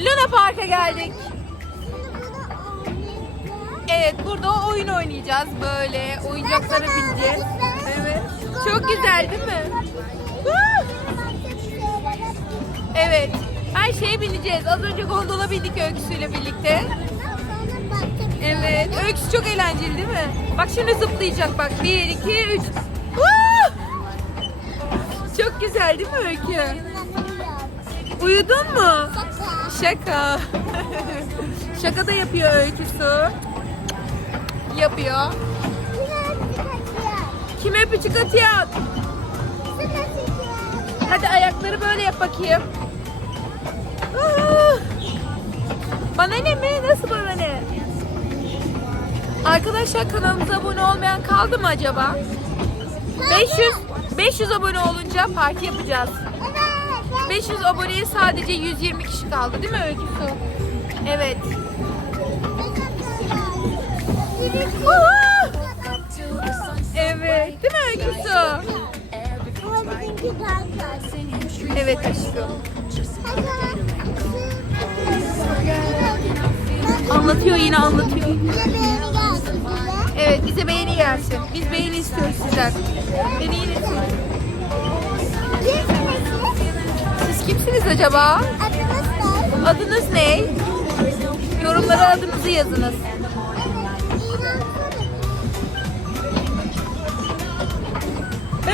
Luna Park'a geldik. Evet burada oyun oynayacağız böyle. Oyuncaklara bineceğiz. Evet. Çok güzel değil mi? Evet. Her şeye bineceğiz. Az önce gondola bindik öyküsüyle birlikte. Evet. Öyküsü çok eğlenceli değil mi? Bak şimdi zıplayacak bak. Bir, iki, üç. Çok güzel değil mi Öykü? Uyudun mu? Şaka. Şaka da yapıyor öyküsü. Yapıyor. Kime öpücük atıyor? Hadi ayakları böyle yap bakayım. Ah! Bana ne mi? Nasıl bana ne? Arkadaşlar kanalımıza abone olmayan kaldı mı acaba? 500 500 abone olunca parti yapacağız. 500 aboneye sadece 120 kişi kaldı değil mi Öyküsü? Evet. Evet. Değil mi Öyküsü? Evet aşkım. Anlatıyor yine anlatıyor. Evet bize beğeni gelsin. Biz beğeni istiyoruz sizden. Beni yine kimsiniz acaba? Adınız ne? Yorumlara adınızı yazınız.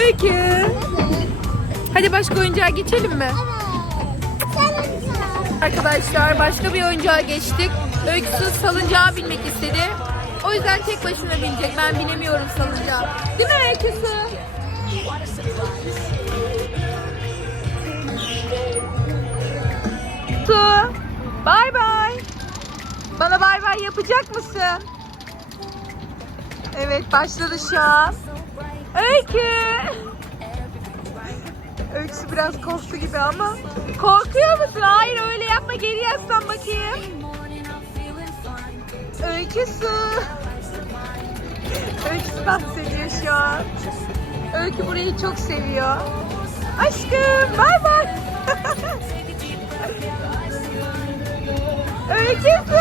Öykü. Hadi başka oyuncağa geçelim mi? Arkadaşlar başka bir oyuncağa geçtik. Öyküsüz salıncağa binmek istedi. O yüzden tek başına binecek. Ben binemiyorum salıncağa. Değil mi Öyküsü? Su. Bay bay. Bana bay bay yapacak mısın? Evet başladı şu an. Öykü. Öyküsü biraz korktu gibi ama. Korkuyor musun? Hayır öyle yapma geri yaslan bakayım. Öyküsü. Öyküsü bahsediyor şu an. Öykü burayı çok seviyor. Aşkım bay bay. Öyküsü.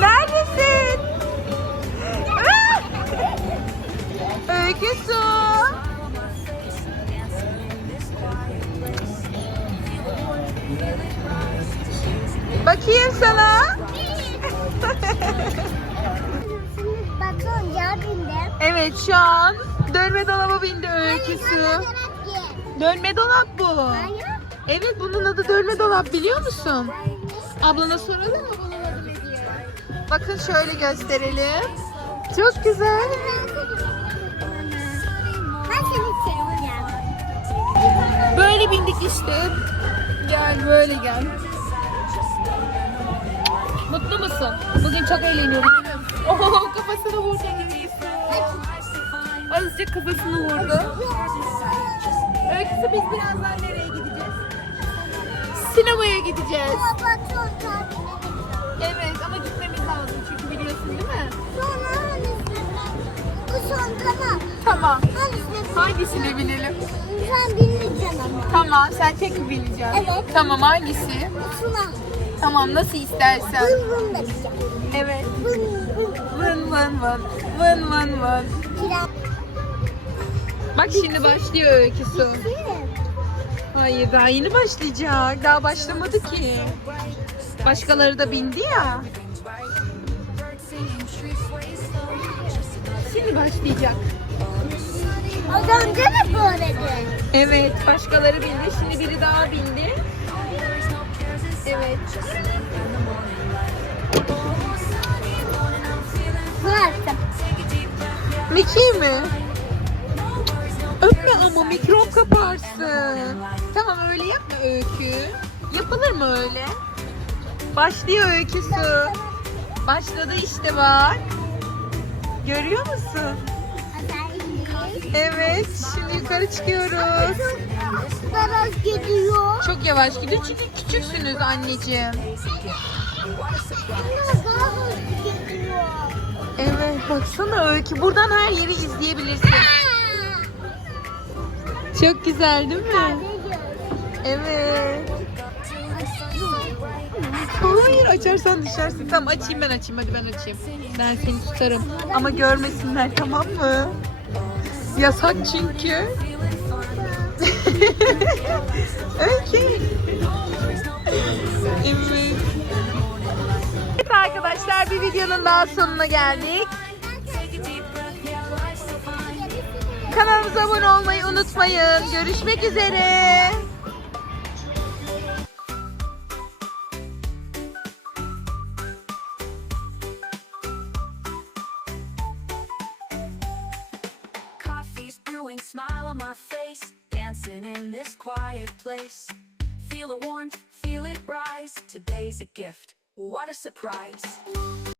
Neredesin? Ah! Öykü su. Bakayım sana. Evet şu an dönme dolaba bindi öyküsü. Dönme dolap bu. Evet bunun adı dönme dolap biliyor musun? Ablana soralım mı bunun adı diye? Bakın şöyle gösterelim. Çok güzel. Böyle bindik işte. Gel böyle gel. Mutlu musun? Bugün çok eğleniyorum. Oho kafasını vurdu. Azıcık kafasını vurdu. Öyküsü biz birazdan nereye gideceğiz? Sinemaya gideceğiz. Evet ama gitmemiz lazım çünkü biliyorsun değil mi? Tamam. Hangisine binelim? Sen binmeyeceksin ama. Tamam sen tek mi bineceksin? Evet. Tamam hangisi? Şuna. Tamam nasıl istersen. Vın vın da diyeceğim. Evet. Vın vın. Vın vın vın. Vın vın vın. Biraz. Bak şimdi başlıyor öyküsü. Hayır daha yeni başlayacak. Daha başlamadı ki. Başkaları da bindi ya. Şimdi başlayacak. Az önce de böyleydi. Evet başkaları bindi. Şimdi biri daha bindi. Evet. Bıraktım. Mickey mi? Öpme ama mikrop kaparsın. Tamam öyle yapma öykü. Yapılır mı öyle? Başlıyor öyküsü. Başladı işte bak. Görüyor musun? Evet, şimdi yukarı çıkıyoruz. Biraz gidiyor. Çok yavaş gidiyor çünkü küçüksünüz anneciğim. Evet, Baksana Öykü. Buradan her yeri izleyebilirsin. Çok güzel değil mi? Evet. Hayır açarsan düşersin. Tamam açayım ben açayım. Hadi ben açayım. Ben seni tutarım. Ama görmesinler tamam mı? Yasak çünkü. Evet. Evet arkadaşlar bir videonun daha sonuna geldik. Kanalımıza abone olmayı unutmayın. Görüşmek üzere. Smile on my face. Dancing in this quiet place. Feel the warmth, feel it rise. Today's a gift. What a surprise.